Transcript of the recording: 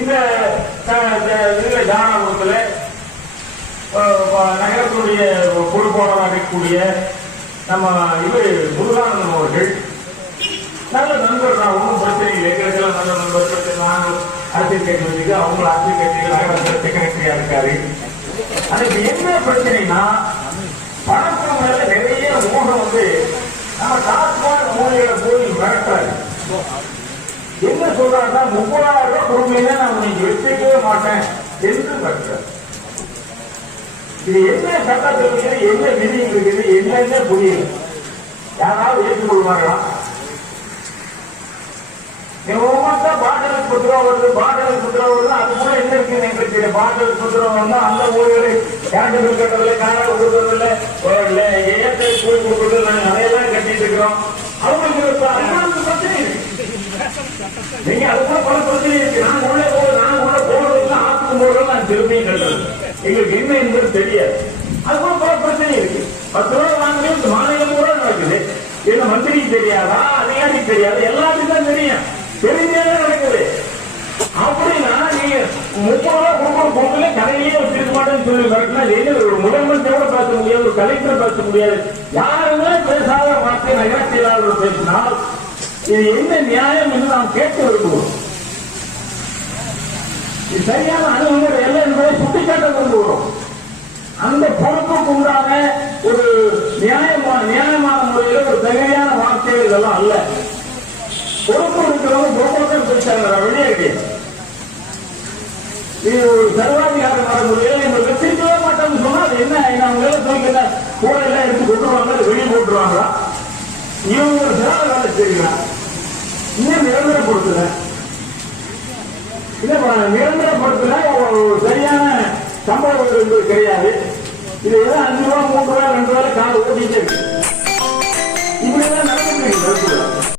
இந்த ஜானபுரத்தில் நகரத்துடைய பொறுப்பாளராக இருக்கக்கூடிய நம்ம இவர் முருகானந்தம் அவர்கள் நல்ல நண்பர் தான், ஒன்றும் பிரச்சனை இல்லை. எங்களுக்கெல்லாம் நல்ல நண்பர். பிரச்சனை நாங்கள் அரசியல் கட்சி அவங்க அரசியல் கட்சிகள் நகரத்தில் செக்ரட்டரியா இருக்காரு. அதுக்கு என்ன பிரச்சனைனா பணத்தின் மேல நிறைய மோகம் வந்து நம்ம டாஸ்மாக் மூலிகளை போய் மிரட்டாரு. என்ன சொல்றாருன்னா 30,000 ரூபாய் கொடுமையில நான் நீங்க வச்சுக்கவே மாட்டேன் என்று மிரட்டார். இது என்ன சட்டத்தில் இருக்குது, என்ன விதி இருக்குது, என்னென்ன புரியல. யாராவது ஏற்றுக்கொள்வார்களா? பாட்டலுக்கு 10 ரூபா வருது, பாட்டலுக்கு 10 ரூபா வருது. அது கூட என்ன இருக்குன்னு எங்களுக்கு தெரியும். பாட்டலுக்கு 10 ரூபா வந்தா அந்த ஊர்களை கரண்ட் பில் கட்டுறதுல, காரை கொடுக்கறதில்ல, ஏற்ற கூலி கொடுக்கறது, நாங்கள் அதையெல்லாம் கட்டிட்டு இருக்கிறோம். அவங்களுக்கு பிரச்சனை இருக்கு. நீங்க அது கூட பல பிரச்சனை இருக்கு. நாங்க உள்ள போறதுக்கு ஆத்துக்கு போடுறது நான் திரும்பியும் கட்டுறது எங்களுக்கு என்ன என்பது தெரியாது. அது கூட பல பிரச்சனை இருக்கு. 10 ரூபாய் வாங்கினே மாநிலம் கூட நடக்குது. என்ன மந்திரிக்கு தெரியாதா, அதிகாரிக்கு தெரியாது, எல்லாத்துக்கும் தான் தெரியும். தெரிஞ்சதான் நடக்குது. அப்படின்னா நீங்க 30 ரூபாய் கொடுக்கிற பொங்கல கடையிலேயே வச்சிருக்க மாட்டேன்னு சொல்லி மிரட்டினா ஒரு முதலமைச்சரோட பேச முடியாது, ஒரு கலெக்டர் பேச முடியாது. யாருமே பேசாத வார்த்தை நகர செயலாளர் பேசினால் இது என்ன நியாயம் என்று நாம் கேட்டு விரும்புகிறோம். இது சரியான அணுகுமுறை அல்ல என்பதை சுட்டிக்காட்ட விரும்புகிறோம். அந்த பொறுப்புக்கு உண்டான ஒரு நியாயமான முறையில் ஒரு தகுதியான வார்த்தைகள் இதெல்லாம் அல்ல. பொறுப்பு இருக்கிறவங்க பொறுப்போக்கம் பேசுறாங்க. வெளியே இருக்கு. இது ஒரு சர்வாதிகார முறையில் நம்ம வச்சிருக்கவே மாட்டோம்னு சொன்னா அது என்ன? அவங்க தூக்கில கோடையெல்லாம் எடுத்து கொண்டுருவாங்க, வெளியே போட்டுருவாங்களா? இவங்க ஒரு சில வேலை செய்யலாம். இன்னும் நிரந்தரப்படுத்தல, நிரந்தரப்படுத்தல சரியான சம்பளம் என்பது கிடையாது. இது 5 ரூபா 3 ரூபா 2 ரூபாய் கால ஓட்டிட்டு இருக்கு.